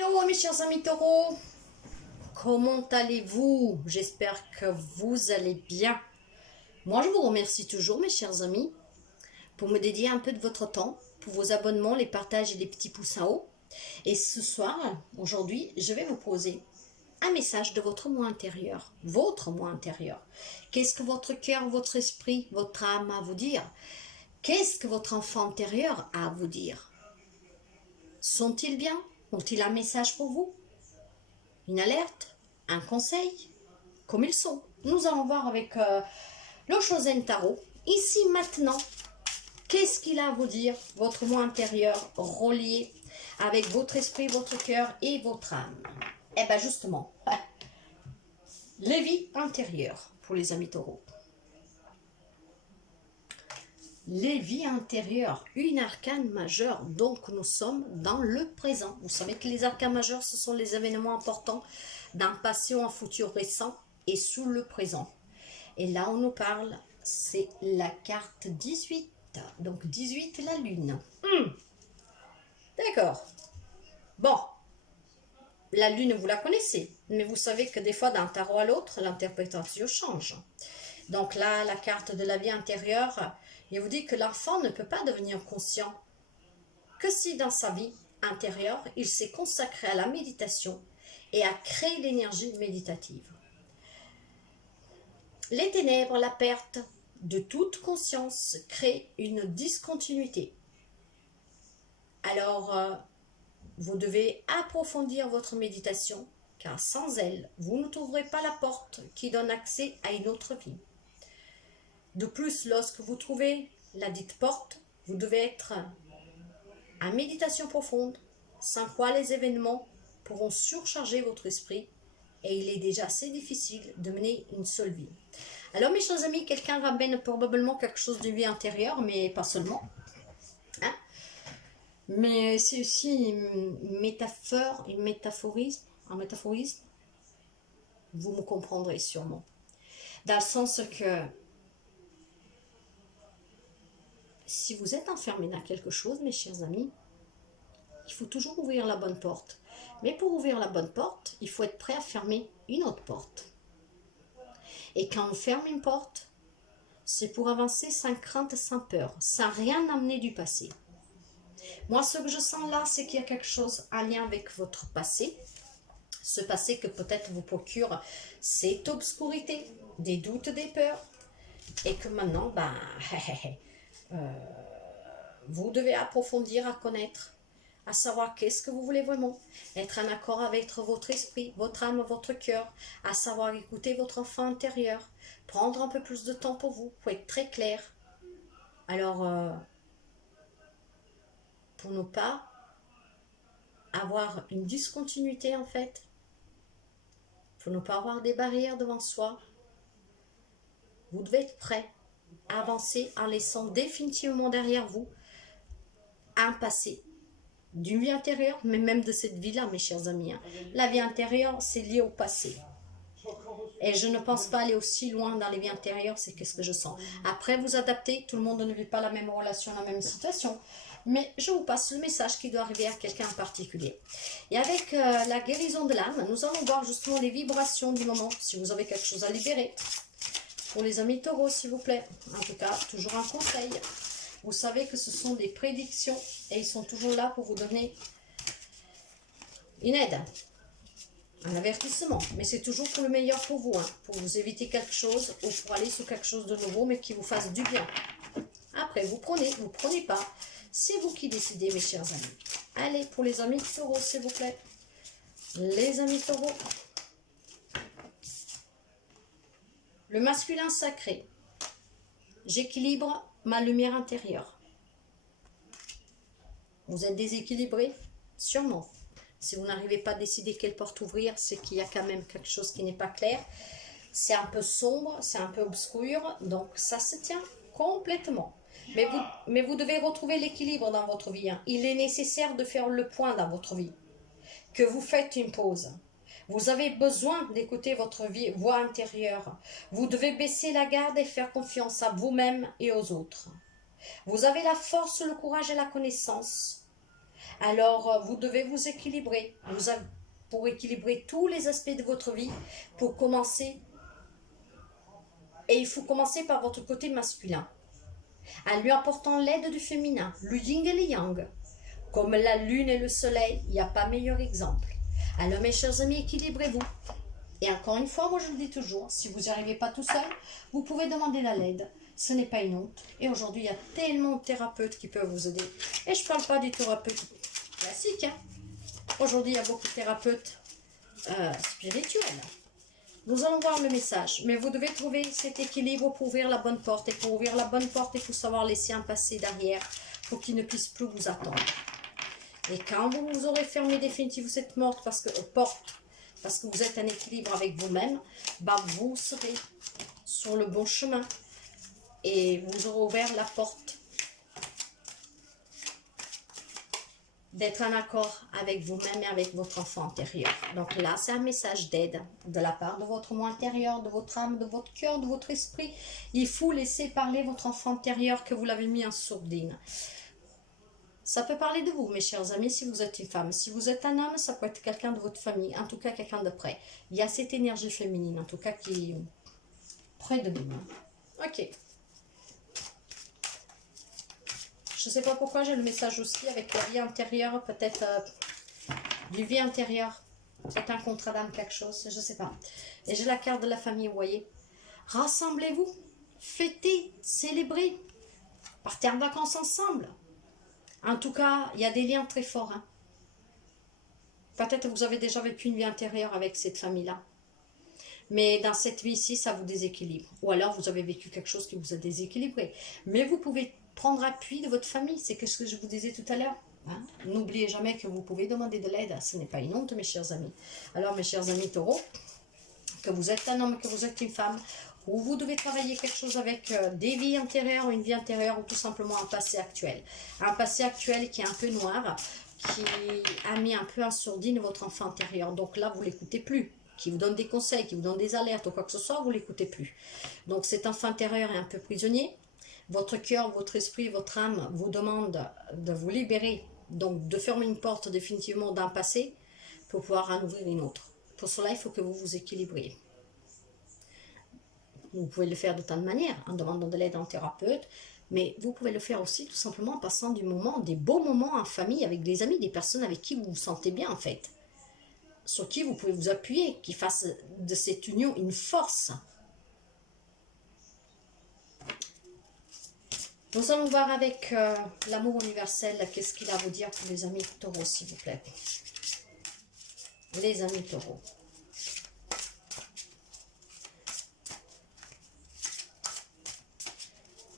Hello mes chers amis taureaux, comment allez-vous? J'espère que vous allez bien. Moi je vous remercie toujours mes chers amis pour me dédier un peu de votre temps, pour vos abonnements, les partages et les petits pouces en haut. Et ce soir, aujourd'hui, je vais vous poser un message de votre moi intérieur, votre moi intérieur. Qu'est-ce que votre cœur, votre esprit, votre âme a à vous dire? Qu'est-ce que votre enfant intérieur a à vous dire? Sont-ils bien? Ont-ils un message pour vous? Une alerte? Un conseil? Comme ils sont. Nous allons voir avec le Chosen Tarot. Ici, maintenant, qu'est-ce qu'il a à vous dire? Votre moi intérieur relié avec votre esprit, votre cœur et votre âme. Eh bien, justement, les vies intérieures pour les amis taureaux. Les vies intérieures, une arcane majeure, donc nous sommes dans le présent. Vous savez que les arcanes majeurs, ce sont les événements importants d'un passé ou un futur récent et sous le présent. Et là, on nous parle, c'est la carte 18, donc 18, la lune. D'accord. Bon, la lune, vous la connaissez, mais vous savez que des fois, d'un tarot à l'autre, l'interprétation change. Donc là, la carte de la vie intérieure, il vous dit que l'enfant ne peut pas devenir conscient que si dans sa vie intérieure, il s'est consacré à la méditation et à créer l'énergie méditative. Les ténèbres, la perte de toute conscience créent une discontinuité. Alors, vous devez approfondir votre méditation, car sans elle, vous ne trouverez pas la porte qui donne accès à une autre vie. De plus, lorsque vous trouvez la dite porte, vous devez être en méditation profonde, sans quoi les événements pourront surcharger votre esprit et il est déjà assez difficile de mener une seule vie. Alors mes chers amis, quelqu'un ramène probablement quelque chose de vie intérieure, mais pas seulement. Hein? Mais c'est aussi une métaphore, un métaphorisme. Vous me comprendrez sûrement. Dans le sens que si vous êtes enfermé dans quelque chose, mes chers amis, il faut toujours ouvrir la bonne porte. Mais pour ouvrir la bonne porte, il faut être prêt à fermer une autre porte. Et quand on ferme une porte, c'est pour avancer sans crainte, sans peur, sans rien amener du passé. Moi, ce que je sens là, c'est qu'il y a quelque chose en lien avec votre passé. Ce passé que peut-être vous procure cette obscurité, des doutes, des peurs. Et que maintenant, vous devez approfondir à connaître, à savoir qu'est-ce que vous voulez vraiment, être en accord avec votre esprit, votre âme, votre cœur, à savoir écouter votre enfant intérieur, prendre un peu plus de temps pour vous, être très clair. Alors, pour ne pas avoir une discontinuité en fait, pour ne pas avoir des barrières devant soi, vous devez être prêt à avancer en laissant définitivement derrière vous un passé, d'une vie intérieure, mais même de cette vie-là, mes chers amis. Hein. La vie intérieure, c'est lié au passé. Et je ne pense pas aller aussi loin dans les vies intérieures, c'est ce que je sens. Après, vous adaptez, tout le monde ne vit pas la même relation, la même situation. Mais je vous passe le message qui doit arriver à quelqu'un en particulier. Et avec la guérison de l'âme, nous allons voir justement les vibrations du moment, si vous avez quelque chose à libérer. Pour les amis taureaux, s'il vous plaît. En tout cas, toujours un conseil. Vous savez que ce sont des prédictions et ils sont toujours là pour vous donner une aide, un avertissement. Mais c'est toujours pour le meilleur pour vous, hein, pour vous éviter quelque chose ou pour aller sur quelque chose de nouveau, mais qui vous fasse du bien. Après, vous prenez pas. C'est vous qui décidez, mes chers amis. Allez, pour les amis taureaux, s'il vous plaît. Les amis taureaux. Le masculin sacré. J'équilibre ma lumière intérieure. Vous êtes déséquilibré? Sûrement. Si vous n'arrivez pas à décider quelle porte ouvrir, c'est qu'il y a quand même quelque chose qui n'est pas clair. C'est un peu sombre, c'est un peu obscur, donc ça se tient complètement. Mais vous devez retrouver l'équilibre dans votre vie. Hein. Il est nécessaire de faire le point dans votre vie. Que vous faites une pause. Vous avez besoin d'écouter votre voix intérieure. Vous devez baisser la garde et faire confiance à vous-même et aux autres. Vous avez la force, le courage et la connaissance Alors, vous devez vous équilibrer. Pour équilibrer tous les aspects de votre vie, pour commencer. Et il faut commencer par votre côté masculin, en lui apportant l'aide du féminin, le yin et le yang. Comme la lune et le soleil, il n'y a pas meilleur exemple. Alors, mes chers amis, équilibrez-vous. Et encore une fois, moi je le dis toujours, si vous n'y arrivez pas tout seul, vous pouvez demander de l'aide. Ce n'est pas une honte. Et aujourd'hui, il y a tellement de thérapeutes qui peuvent vous aider. Et je ne parle pas des thérapeutes classiques. Hein. Aujourd'hui, il y a beaucoup de thérapeutes spirituels. Nous allons voir le message. Mais vous devez trouver cet équilibre pour ouvrir la bonne porte. Et pour ouvrir la bonne porte, il faut savoir laisser un passé derrière pour qu'il ne puisse plus vous attendre. Et quand vous aurez fermé définitivement cette porte parce que vous êtes en équilibre avec vous-même, bah vous serez sur le bon chemin et vous aurez ouvert la porte d'être en accord avec vous-même et avec votre enfant intérieur. Donc là, c'est un message d'aide de la part de votre moi intérieur, de votre âme, de votre cœur, de votre esprit. Il faut laisser parler votre enfant intérieur que vous l'avez mis en sourdine. Ça peut parler de vous, mes chers amis, si vous êtes une femme. Si vous êtes un homme, ça peut être quelqu'un de votre famille, en tout cas quelqu'un de près. Il y a cette énergie féminine, en tout cas, qui est près de vous. Ok. Je ne sais pas pourquoi j'ai le message aussi avec la vie intérieure, peut-être du vie intérieure. C'est un contrat d'âme, quelque chose, je ne sais pas. Et j'ai la carte de la famille, vous voyez. Rassemblez-vous, fêtez, célébrez, partez en vacances ensemble. En tout cas, il y a des liens très forts. Hein. Peut-être que vous avez déjà vécu une vie intérieure avec cette famille-là. Mais dans cette vie-ci, ça vous déséquilibre. Ou alors, vous avez vécu quelque chose qui vous a déséquilibré. Mais vous pouvez prendre appui de votre famille. C'est ce que je vous disais tout à l'heure. Hein. N'oubliez jamais que vous pouvez demander de l'aide. Ce n'est pas une honte, mes chers amis. Alors, mes chers amis taureaux, que vous êtes un homme, que vous êtes une femme, ou vous devez travailler quelque chose avec des vies antérieures, une vie antérieure, ou tout simplement un passé actuel. Un passé actuel qui est un peu noir, qui a mis un peu en sourdine votre enfant intérieur. Donc là, vous ne l'écoutez plus. Qui vous donne des conseils, qui vous donne des alertes ou quoi que ce soit, vous ne l'écoutez plus. Donc cet enfant intérieur est un peu prisonnier. Votre cœur, votre esprit, votre âme vous demandent de vous libérer. Donc de fermer une porte définitivement d'un passé pour pouvoir en ouvrir une autre. Pour cela, il faut que vous vous équilibriez. Vous pouvez le faire de tant de manières, en demandant de l'aide à un thérapeute, mais vous pouvez le faire aussi tout simplement en passant des beaux moments en famille, avec des amis, des personnes avec qui vous vous sentez bien en fait. Sur qui vous pouvez vous appuyer, qui fasse de cette union une force. Nous allons voir avec l'amour universel, qu'est-ce qu'il a à vous dire pour les amis taureaux, s'il vous plaît. Les amis taureaux.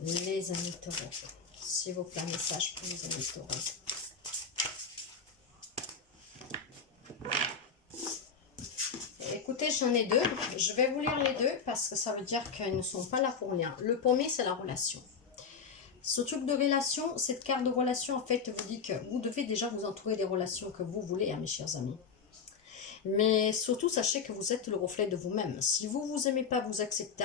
Les amis taureaux. S'il vous plaît, un message pour les amis taureaux. Écoutez, j'en ai deux. Je vais vous lire les deux parce que ça veut dire qu'ils ne sont pas là pour rien. Le premier, c'est la relation. Ce truc de relation, cette carte de relation, en fait, vous dit que vous devez déjà vous entourer des relations que vous voulez, hein, mes chers amis. Mais surtout, sachez que vous êtes le reflet de vous-même. Si vous ne vous aimez pas, vous acceptez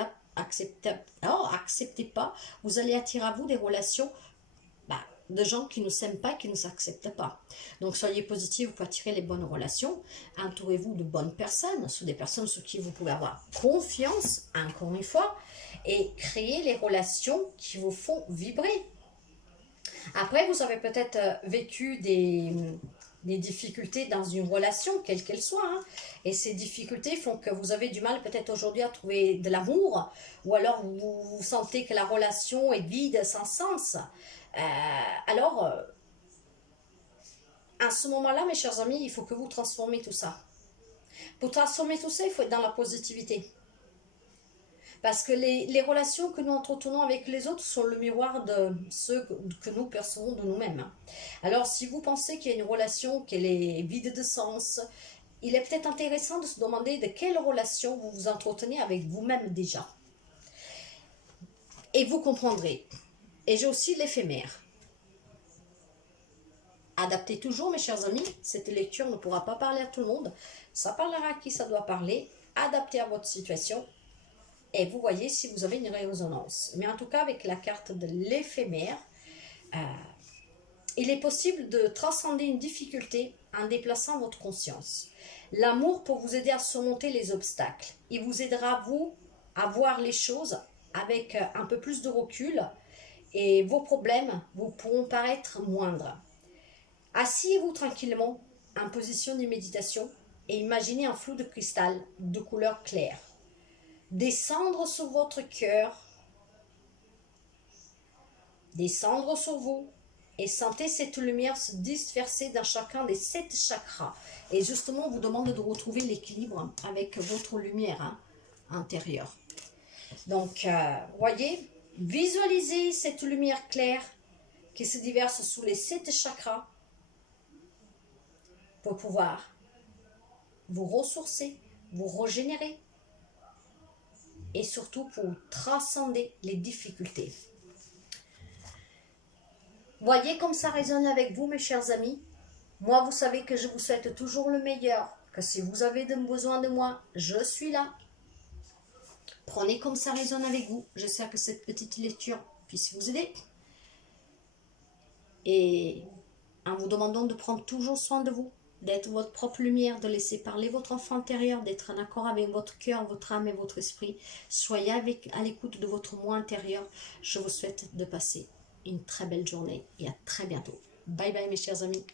pas, vous allez attirer à vous des relations de gens qui ne s'aiment pas, qui ne s'acceptent pas. Donc soyez positifs pour attirer les bonnes relations. Entourez-vous de bonnes personnes, des personnes sur qui vous pouvez avoir confiance, encore une fois, et créer les relations qui vous font vibrer. Après, vous avez peut-être vécu des difficultés dans une relation, quelle qu'elle soit, hein. Et ces difficultés font que vous avez du mal peut-être aujourd'hui à trouver de l'amour, ou alors vous sentez que la relation est vide, sans sens. Alors, à ce moment-là, mes chers amis, il faut que vous transformez tout ça. Pour transformer tout ça, il faut être dans la positivité. Parce que les relations que nous entretenons avec les autres sont le miroir de ceux que nous percevons de nous-mêmes. Alors, si vous pensez qu'il y a une relation, qu'elle est vide de sens, il est peut-être intéressant de se demander de quelle relation vous vous entretenez avec vous-même déjà. Et vous comprendrez. Et j'ai aussi l'éphémère. Adaptez toujours, mes chers amis. Cette lecture ne pourra pas parler à tout le monde. Ça parlera à qui ça doit parler. Adaptez à votre situation. Et vous voyez si vous avez une résonance. Mais en tout cas, avec la carte de l'éphémère, Il est possible de transcender une difficulté en déplaçant votre conscience. L'amour peut vous aider à surmonter les obstacles. Il vous aidera, vous, à voir les choses avec un peu plus de recul et vos problèmes vous pourront paraître moindres. Asseyez-vous tranquillement en position de méditation et imaginez un flot de cristal de couleur claire descendre sur votre cœur, descendre sur vous et sentez cette lumière se disperser dans chacun des 7 chakras. Et justement, on vous demande de retrouver l'équilibre avec votre lumière intérieure. Donc, voyez, visualisez cette lumière claire qui se déverse sous les 7 chakras pour pouvoir vous ressourcer, vous régénérer et surtout pour transcender les difficultés. Voyez comme ça résonne avec vous, mes chers amis. Moi, vous savez que je vous souhaite toujours le meilleur, que si vous avez besoin de moi, je suis là. Prenez comme ça résonne avec vous. J'espère que cette petite lecture puisse vous aider. Et en vous demandant de prendre toujours soin de vous, d'être votre propre lumière, de laisser parler votre enfant intérieur, d'être en accord avec votre cœur, votre âme et votre esprit. Soyez à l'écoute de votre moi intérieur. Je vous souhaite de passer une très belle journée et à très bientôt. Bye bye mes chers amis.